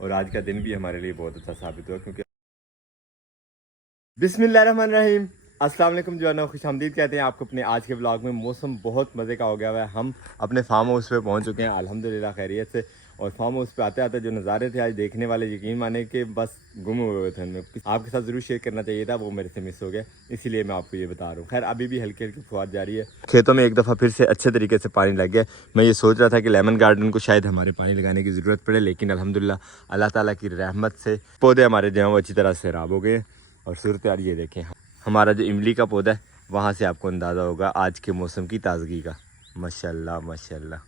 और आज का दिन भी हमारे लिए बहुत अच्छा साबित हुआ क्योंकि बिस्मिल्लाहिर्रहमानिर्रहीम अस्सलाम वालेकुम जो खुशामदीद कहते हैं आपको अपने आज के ब्लॉग में। मौसम बहुत मज़े का हो गया हुआ है। हम अपने फार्म हाउस पे पहुंच चुके हैं अल्हम्दुलिल्लाह खैरियत से। और फार्म हाउस पे आते आते जो नज़ारे थे आज देखने वाले, यकीन माने कि बस गुम हुए थे उनमें। आपके साथ ज़रूर शेयर करना चाहिए था, वो मेरे से मिस हो गया, इसीलिए मैं आपको ये बता रहा हूँ। खैर अभी भी हल्की हल्की फुहार जारी है। खेतों में एक दफ़ा फिर से अच्छे तरीके से पानी लग गया। मैं ये सोच रहा था कि लेमन गार्डन को शायद हमारे पानी लगाने की ज़रूरत पड़े, लेकिन अल्हम्दुलिल्लाह अल्लाह ताला की रहमत से पौधे हमारे जो हैं वो अच्छी तरह से खराब हो गए। और सूरत यार ये देखें, हमारा जो इमली का पौधा है वहाँ से आपको अंदाज़ा होगा आज के मौसम की ताज़गी का। माशाल्लाह माशाल्लाह।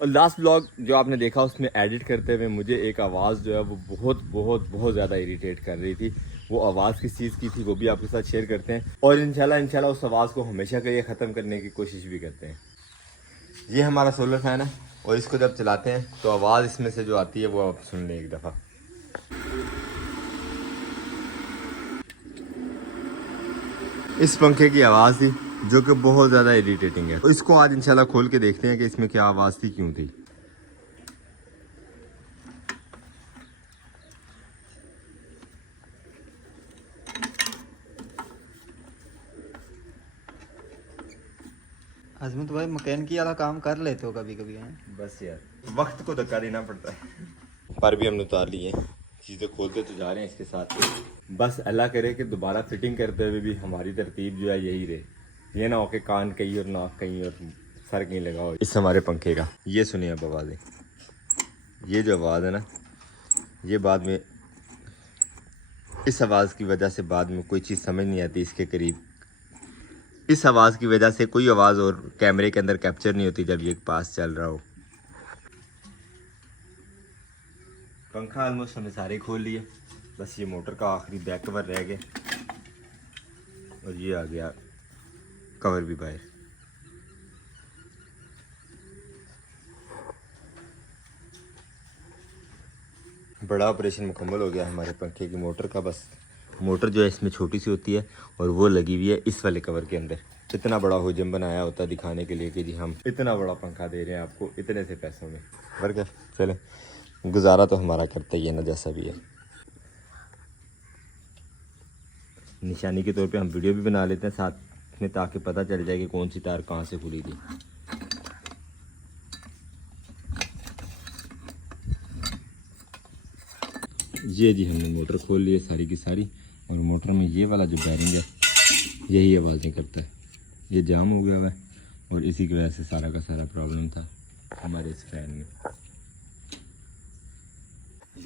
और लास्ट ब्लॉग जो आपने देखा उसमें एडिट करते हुए मुझे एक आवाज़ जो है वो बहुत बहुत बहुत ज़्यादा इरिटेट कर रही थी। वो आवाज़ किस चीज़ की थी वो भी आपके साथ शेयर करते हैं। और इंशाल्लाह उस आवाज़ को हमेशा के लिए ख़त्म करने की कोशिश भी करते हैं। ये हमारा सोलर फैन है और इसको जब चलाते हैं तो आवाज़ इसमें से जो आती है वो आप सुन लें एक दफ़ा। इस पंखे की आवाज़ थी जो कि बहुत ज़्यादा इरिटेटिंग है। तो इसको आज इंशाल्लाह खोल के देखते हैं कि इसमें क्या आवाज़ थी, क्यों थी। आजमत भाई मैकेनिकी वाला काम कर लेते हो कभी कभी हैं? बस यार वक्त को धक्का देना पड़ता है। पर भी हमने उतार ली है, चीज़ें खोलते तो जा रहे हैं इसके साथ। बस अल्लाह करे कि दोबारा फिटिंग करते हुए भी हमारी तरतीब जो है यही रहे। ये ना हो कि कान कहीं और नाक कहीं और सर कहीं लगा हो इस हमारे पंखे का। ये सुनिए अब आवाज़ें, ये जो आवाज़ है ना, ये बाद में इस आवाज़ की वजह से बाद में कोई चीज़ समझ नहीं आती इसके करीब। इस आवाज़ की वजह से कोई आवाज़ और कैमरे के अंदर कैप्चर नहीं होती जब ये पास चल रहा हो। पंखा ऑलमोस्ट हमने सारे खोल लिए, बस ये मोटर का आखिरी बैक कवर रह गया और ये आ गया कवर भी बाहर। बड़ा ऑपरेशन मुकम्मल हो गया हमारे पंखे की मोटर का। बस मोटर जो है इसमें छोटी सी होती है और वो लगी हुई है इस वाले कवर के अंदर। इतना बड़ा हुजम बनाया होता है दिखाने के लिए कि जी हम इतना बड़ा पंखा दे रहे हैं आपको इतने से पैसों में। बरकर चले, गुजारा तो हमारा करता ही है ना जैसा भी है। निशानी के तौर पे हम वीडियो भी बना लेते हैं साथ में ताकि पता चल जाए कि कौन सी तार कहाँ से खुली थी। ये जी हमने मोटर खोल ली है सारी की सारी। और मोटर में ये वाला जो बैरिंग है यही आवाज़ें करता है। ये जाम हो गया हुआ है और इसी की वजह से सारा का सारा प्रॉब्लम था हमारे इस फैन में।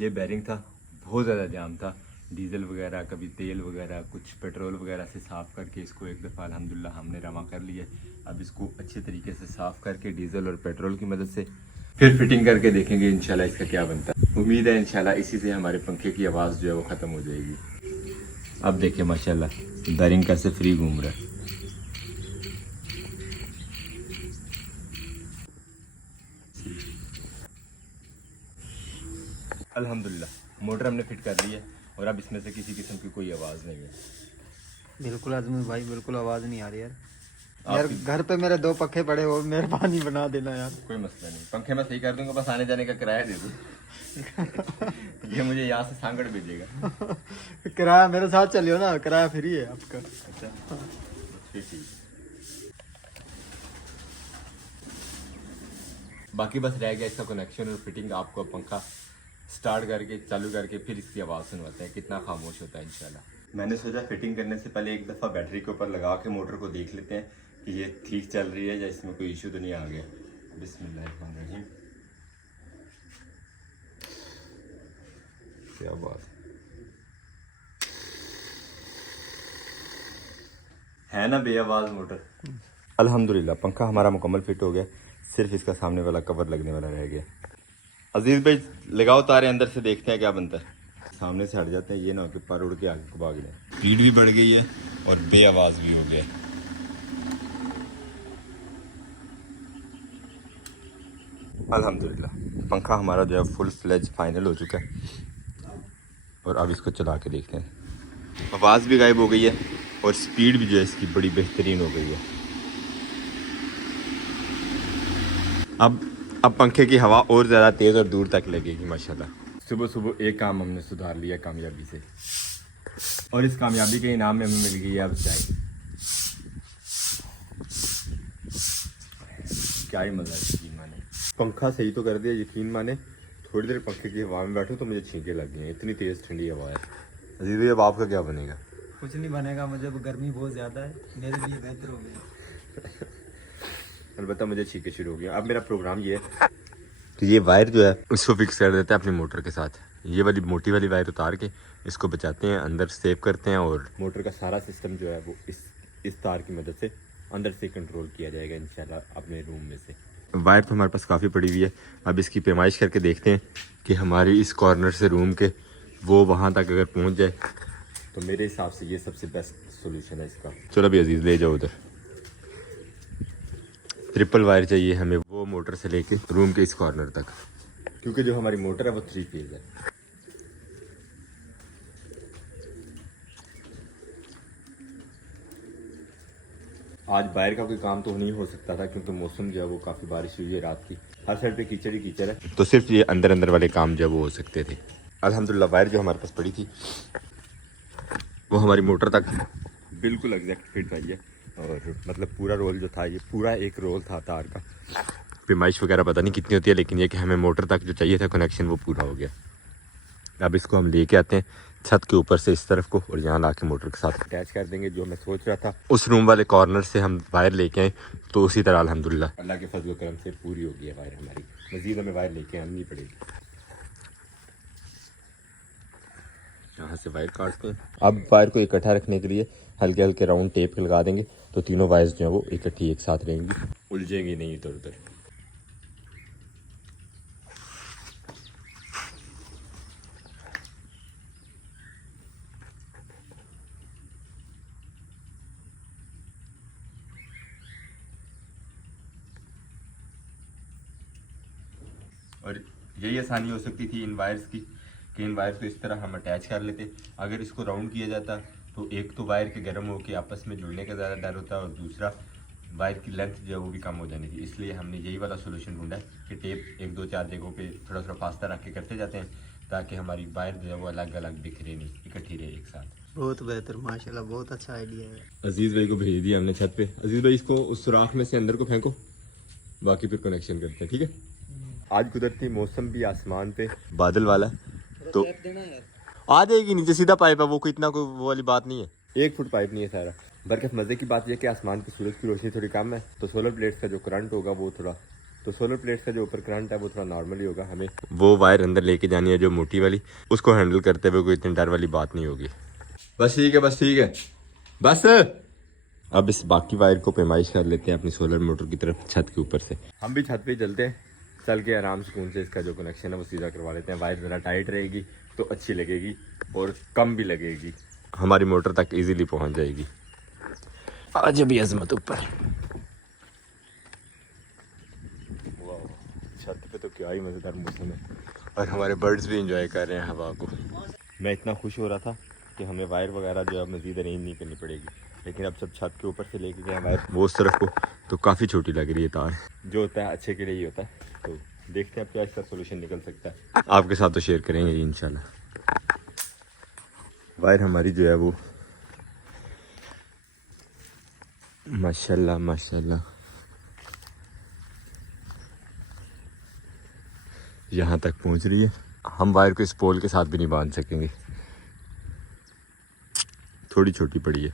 ये बैरिंग था बहुत ज़्यादा जाम था। डीजल वगैरह कभी तेल वगैरह कुछ पेट्रोल वगैरह से साफ़ करके इसको एक दफ़ा अल्हम्दुलिल्लाह हमने रवा कर लिया। अब इसको अच्छे तरीके से साफ़ करके डीजल और पेट्रोल की मदद से फिर फिटिंग करके देखेंगे इंशाल्लाह इसका क्या बनता है। उम्मीद है इंशाल्लाह इसी से हमारे पंखे की आवाज़ जो है वो ख़त्म हो जाएगी। अब देखिए माशाल्लाह बैरिंग कैसे फ्री घूम रहा है। अल्हम्दुलिल्लाह मोटर हमने फिट कर ली है और अब इसमें से किसी किस्म की कोई आवाज़ नहीं है। बिल्कुल आजमत भाई, बिल्कुल आवाज़ नहीं आ रही यार। यार घर पे मेरे 2 पखे पड़े हो, मेहरबानी बना देना यार। कोई मसला नहीं, पंखे मैं सही कर दूंगा, बस आने जाने का किराया दे दूँ। ये मुझे यहाँ से सांगड़ भेजेगा। किराया मेरे साथ चलियो ना, किराया फ्री है आपका। अच्छा फिर ठीक। बाकी बस रह गया इसका कनेक्शन और फिटिंग। आपको पंखा स्टार्ट करके चालू करके फिर इसकी आवाज़ सुनवाते हैं कितना खामोश होता है इंशाल्लाह। मैंने सोचा फिटिंग करने से पहले एक दफ़ा बैटरी के ऊपर लगा के मोटर को देख लेते हैं कि ये ठीक चल रही है या इसमें कोई इशू तो नहीं आ गया। बिस्मिल्लाहिर्रहमानिर्रहीम। क्या बात है ना बेआवाज़ मोटर। अल्हम्दुलिल्लाह पंखा हमारा मुकम्मल फिट हो गया, सिर्फ इसका सामने वाला कवर लगने वाला रह गया। अजीज भाई लगाओ तारे अंदर से देखते हैं क्या बनता है। सामने से हट जाते हैं, ये ना हो कि पर उड़ के आगे को भाग जाए। स्पीड भी बढ़ गई है और बेआवाज़ भी हो गया। अल्हम्दुलिल्लाह पंखा हमारा जो है फुल फ्लेज फाइनल हो चुका है और अब इसको चला के देखते हैं। आवाज़ भी गायब हो गई है और स्पीड भी जो है इसकी बड़ी बेहतरीन हो गई है। अब पंखे की हवा और ज़्यादा तेज़ और दूर तक लगेगी माशाल्लाह। सुबह सुबह एक काम हमने सुधार लिया कामयाबी से, और इस कामयाबी के इनाम में हमें मिल गई है अब चाय। क्या ही मजा है, यकीन माने। पंखा सही तो कर दिया, यकीन माने। थोड़ी देर पंखे की हवा में बैठो तो मुझे छींके लग गई हैं, इतनी तेज़ ठंडी हवा है। अजीज भाई अब आपका क्या बनेगा? कुछ नहीं बनेगा, मुझे गर्मी बहुत ज़्यादा है, मेरे लिए बेहतर हो गया। अलबत्ता मुझे छींके शुरू हो गया। अब मेरा प्रोग्राम ये है कि ये वायर जो है उसको फिक्स कर देते हैं अपनी मोटर के साथ। ये वाली मोटी वाली वायर उतार के इसको बचाते हैं, अंदर सेव करते हैं, और मोटर का सारा सिस्टम जो है वो इस तार की मदद से अंदर से कंट्रोल किया जाएगा इंशाल्लाह अपने रूम में से। वायर तो हमारे पास काफ़ी पड़ी हुई है, अब इसकी पैमाइश करके देखते हैं कि हमारी इस कॉर्नर से रूम के वो वहाँ तक अगर पहुँच जाए तो मेरे हिसाब से ये सबसे बेस्ट सोल्यूशन है इसका। चलो अभी अजीज़ ले जाओ उधर। ट्रिपल वायर चाहिए हमें वो मोटर से लेके रूम के इस कॉर्नर तक, क्योंकि जो हमारी मोटर है वो 3 फेज है। आज बाहर का कोई काम तो नहीं हो सकता था क्योंकि मौसम जो है वो काफ़ी बारिश हुई है रात की, हर साइड पे कीचड़ ही कीचड़ है, तो सिर्फ ये अंदर अंदर वाले काम जो है वो हो सकते थे। अल्हम्दुलिल्लाह वायर जो हमारे पास पड़ी थी वो हमारी मोटर तक बिल्कुल एग्जैक्ट फिट आई है, और मतलब पूरा रोल जो था, ये पूरा एक रोल था तार का। पैमाइश वगैरह पता नहीं कितनी होती है, लेकिन ये कि हमें मोटर तक जो चाहिए था कनेक्शन वो पूरा हो गया। अब इसको हम लेके आते हैं छत के ऊपर से इस तरफ को, और यहाँ ला के मोटर के साथ अटैच कर देंगे। जो मैं सोच रहा था उस रूम वाले कॉर्नर से हम वायर लेके आए, तो उसी तरह अल्हम्दुलिल्लाह अल्लाह के फजल करम से पूरी हो गई है वायर हमारी। मजीद हमें वायर लेके आनी पड़ेगी। यहाँ से वायर काटते हैं। अब वायर को इकट्ठा रखने के लिए हल्के हल्के राउंड टेप लगा देंगे, तो तीनों वायर्स जो हैं वो इकट्ठी एक साथ रहेंगी, उलझेंगी नहीं इधर उधर। और यही आसानी हो सकती थी इन वायर्स की कि इन वायर्स को इस तरह हम अटैच कर लेते। अगर इसको राउंड किया जाता तो एक तो वायर के गर्म होकर आपस में जुड़ने का ज़्यादा डर होता है, और दूसरा वायर की लेंथ जो है वो भी कम हो जाने की। इसलिए हमने यही वाला सोल्यूशन ढूंढा है कि टेप 1 2 4 जगहों पे थोड़ा थोड़ा फास्ता रख के करते जाते हैं, ताकि हमारी वायर जो है वो अलग अलग बिखरे नहीं, इकट्ठी रहे एक साथ। बहुत बेहतर, माशाल्लाह, बहुत अच्छा आइडिया है। अजीज़ भाई को भेज दिया हमने छत पे। अजीज़ भाई इसको उस सुराख में से अंदर को फेंको, बाकी फिर कनेक्शन करते हैं, ठीक है। आज कुदरती मौसम भी आसमान पे बादल वाला है, तो आ जाएगी नीचे सीधा पाइप है, वो कोई इतना कोई वो वाली बात नहीं है, 1 फुट पाइप नहीं है सारा। बरकत मज़े की बात यह कि आसमान पे सूरज की रोशनी थोड़ी कम है, तो सोलर प्लेट्स का जो करंट होगा वो थोड़ा, तो सोलर प्लेट्स का जो ऊपर करंट है वो थोड़ा नॉर्मल ही होगा। हमें वो वायर अंदर लेके जानी है जो मोटी वाली, उसको हैंडल करते हुए कोई इतनी डर वाली बात नहीं होगी। बस ठीक है, बस ठीक है, बस। अब इस बाकी वायर को पैमाइश कर लेते हैं अपनी सोलर मोटर की तरफ छत के ऊपर से। हम भी छत पे चलते हैं, चल के आराम सुकून से इसका जो कनेक्शन है वो सीधा करवा लेते हैं। वायर ज़रा टाइट रहेगी तो अच्छी लगेगी और कम भी लगेगी, हमारी मोटर तक इजीली पहुंच जाएगी। आज अभी अजमत ऊपर छत पे तो क्या ही मज़ेदार मौसम है, और हमारे बर्ड्स भी इंजॉय कर रहे हैं हवा को। मैं इतना खुश हो रहा था कि हमें वायर वगैरह जो है मज़ीद अरेंज नहीं करनी पड़ेगी, लेकिन अब जब छत के ऊपर से लेके गए वायर वो उस तरफ को, तो काफ़ी छोटी लग रही है तार। जो होता है अच्छे के लिए ही होता है, तो देखते हैं अब क्या इसका सोल्यूशन निकल सकता है। आपके साथ तो शेयर करेंगे इंशाल्लाह। वायर हमारी जो है वो माशाल्लाह माशाल्लाह यहाँ तक पहुँच रही है। हम वायर को इस पोल के साथ भी नहीं बांध सकेंगे, थोड़ी छोटी पड़ी है।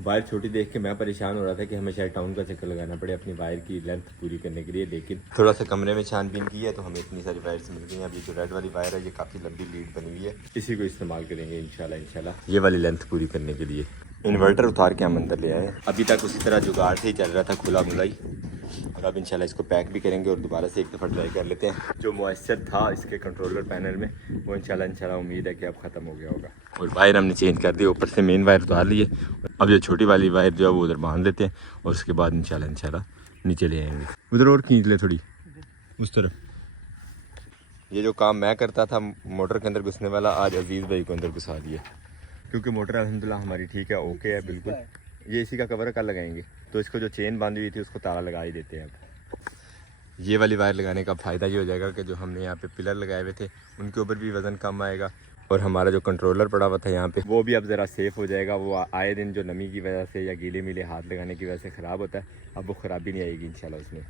वायर छोटी देख के मैं परेशान हो रहा था कि हमें शायद टाउन का चक्कर लगाना पड़े अपनी वायर की लेंथ पूरी करने के लिए, लेकिन थोड़ा सा कमरे में छानबीन की है तो हमें इतनी सारी वायर्स मिल गई हैं। अभी जो रेड वाली वायर है ये काफ़ी लंबी लीड बनी हुई है, इसी को इस्तेमाल करेंगे इंशाल्लाह ये वाली लेंथ पूरी करने के लिए। इन्वर्टर उतार के हम अंदर ले आए। अभी तक उसी तरह जुगाड़ से ही चल रहा था, खुला खुला ही, और अब इंशाल्लाह इसको पैक भी करेंगे और दोबारा से एक दफ़ा ट्राई कर लेते हैं। जो मॉइस्चर था इसके कंट्रोलर पैनल में वो इंशाल्लाह उम्मीद है कि अब ख़त्म हो गया होगा। और वायर हमने चेंज कर दी, ऊपर से मेन वायर उतार ली है। अब ये छोटी वाली वायर जो है वो उधर बांध लेते हैं, और उसके बाद इंशाल्लाह नीचे ले आएंगे। उधर और खींच ले थोड़ी उस तरफ। ये जो काम मैं करता था मोटर के अंदर घुसने वाला, आज अजीज़ भाई को अंदर घुसा दिया, क्योंकि मोटर अल्हम्दुलिल्लाह हमारी ठीक है, ओके है बिल्कुल। ये इसी का कवर कल लगाएंगे, तो इसको जो चेन बांधी हुई थी उसको ताला लगा ही देते हैं अब। ये वाली वायर लगाने का फ़ायदा ये हो जाएगा कि जो हमने यहाँ पे पिलर लगाए हुए थे उनके ऊपर भी वज़न कम आएगा, और हमारा जो कंट्रोलर पड़ा हुआ था यहाँ पे वो भी अब ज़रा सेफ़ हो जाएगा। वो आए दिन जो नमी की वजह से या गीले मिले हाथ लगाने की वजह से ख़राब होता है, अब वो ख़राबी नहीं आएगी इंशाल्लाह उसमें।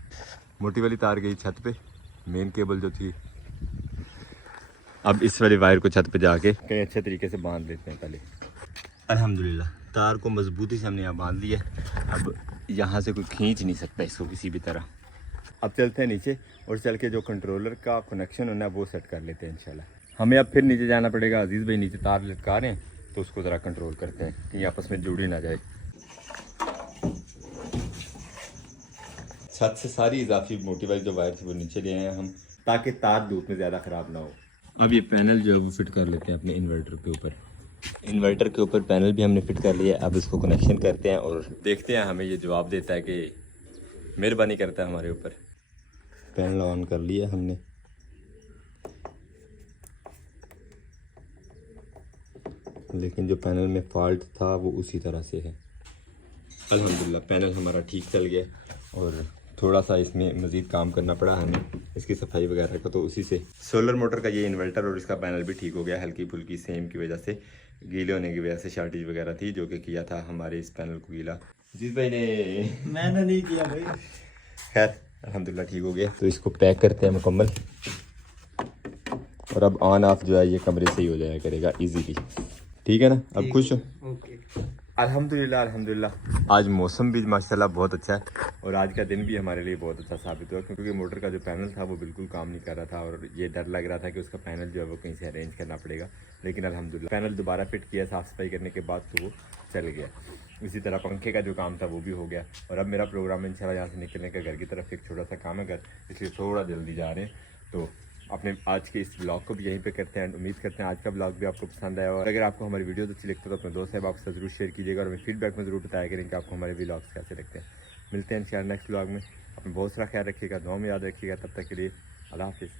मोटी वाली तार गई छत पे, मेन केबल जो थी। अब इस वाली वायर को छत पे जाके कहीं अच्छे तरीके से बांध लेते हैं पहले। अल्हम्दुलिल्लाह तार को मजबूती से हमने यहाँ बांध लिया। अब यहाँ से कोई खींच नहीं सकता इसको किसी भी तरह। अब चलते हैं नीचे और चल के जो कंट्रोलर का कनेक्शन होना है वो सेट कर लेते हैं इंशाल्लाह। हमें अब फिर नीचे जाना पड़ेगा। अजीज़ भाई नीचे तार लटका रहे हैं तो उसको ज़रा कंट्रोल करते हैं कि आपस में जुड़ी ना जाए। छत से सारी इजाफी मोटी वाली जो वायर थी वो नीचे ले आए हैं हम, ताकि तार धूप में ज़्यादा ख़राब ना हो। अब ये पैनल जो है वो फिट कर लेते हैं अपने इन्वर्टर के ऊपर। इन्वर्टर के ऊपर पैनल भी हमने फिट कर लिया। अब इसको कनेक्शन करते हैं और देखते हैं हमें ये जवाब देता है कि मेहरबानी करता है हमारे ऊपर। पैनल ऑन कर लिया हमने। लेकिन जो पैनल में फॉल्ट था वो उसी तरह से है। अल्हम्दुलिल्लाह पैनल हमारा ठीक चल गया, और थोड़ा सा इसमें मज़ीद काम करना पड़ा हमें इसकी सफाई वगैरह का, तो उसी से सोलर मोटर का ये इन्वर्टर और इसका पैनल भी ठीक हो गया। हल्की फुल्की सेम की वजह से, गीले होने की वजह से शॉर्टेज वगैरह थी जो कि किया था हमारे इस पैनल को गीला। जीत भाई ने, मैंने नहीं किया भाई। खैर अल्हम्दुलिल्लाह ठीक हो गया। तो इसको पैक करते हैं मुकम्मल, और अब ऑन ऑफ जो है ये कमरे से ही हो जाया करेगा इजीली। ठीक है ना, अब खुश हो? ओके। अल्हम्दुलिल्लाह अल्हम्दुलिल्लाह। आज मौसम भी माशाल्लाह बहुत अच्छा है, और आज का दिन भी हमारे लिए बहुत अच्छा साबित हुआ, क्योंकि मोटर का जो पैनल था वो बिल्कुल काम नहीं कर रहा था, और ये डर लग रहा था कि उसका पैनल जो है वो कहीं से अरेंज करना पड़ेगा। लेकिन अल्हम्दुलिल्लाह पैनल दोबारा फिट किया साफ़ सफाई करने के बाद तो वो चल गया। इसी तरह पंखे का जो काम था वो भी हो गया। और अब मेरा प्रोग्राम इंशाल्लाह यहाँ से निकलने का घर की तरफ एक छोटा सा काम है घर, इसलिए थोड़ा जल्दी जा रहे हैं। तो अपने आज के इस ब्लॉग को भी यहीं पे करते हैं। उम्मीद करते हैं आज का ब्लॉग भी आपको पसंद आया, और अगर आपको हमारी वीडियोस अच्छी लगती है तो अपने दोस्त साहब आपके साथ जरूर शेयर कीजिएगा, और हमें फीडबैक में ज़रूर बताया करें कि आपको हमारे ब्लॉग्स कैसे लगते हैं। मिलते हैं इंशाल्लाह नेक्स्ट ब्लॉग में। अपने बहुत सारा ख्याल रखिएगा, दुआ में याद रखिएगा। तब तक के लिए अल्लाह हाफिज़।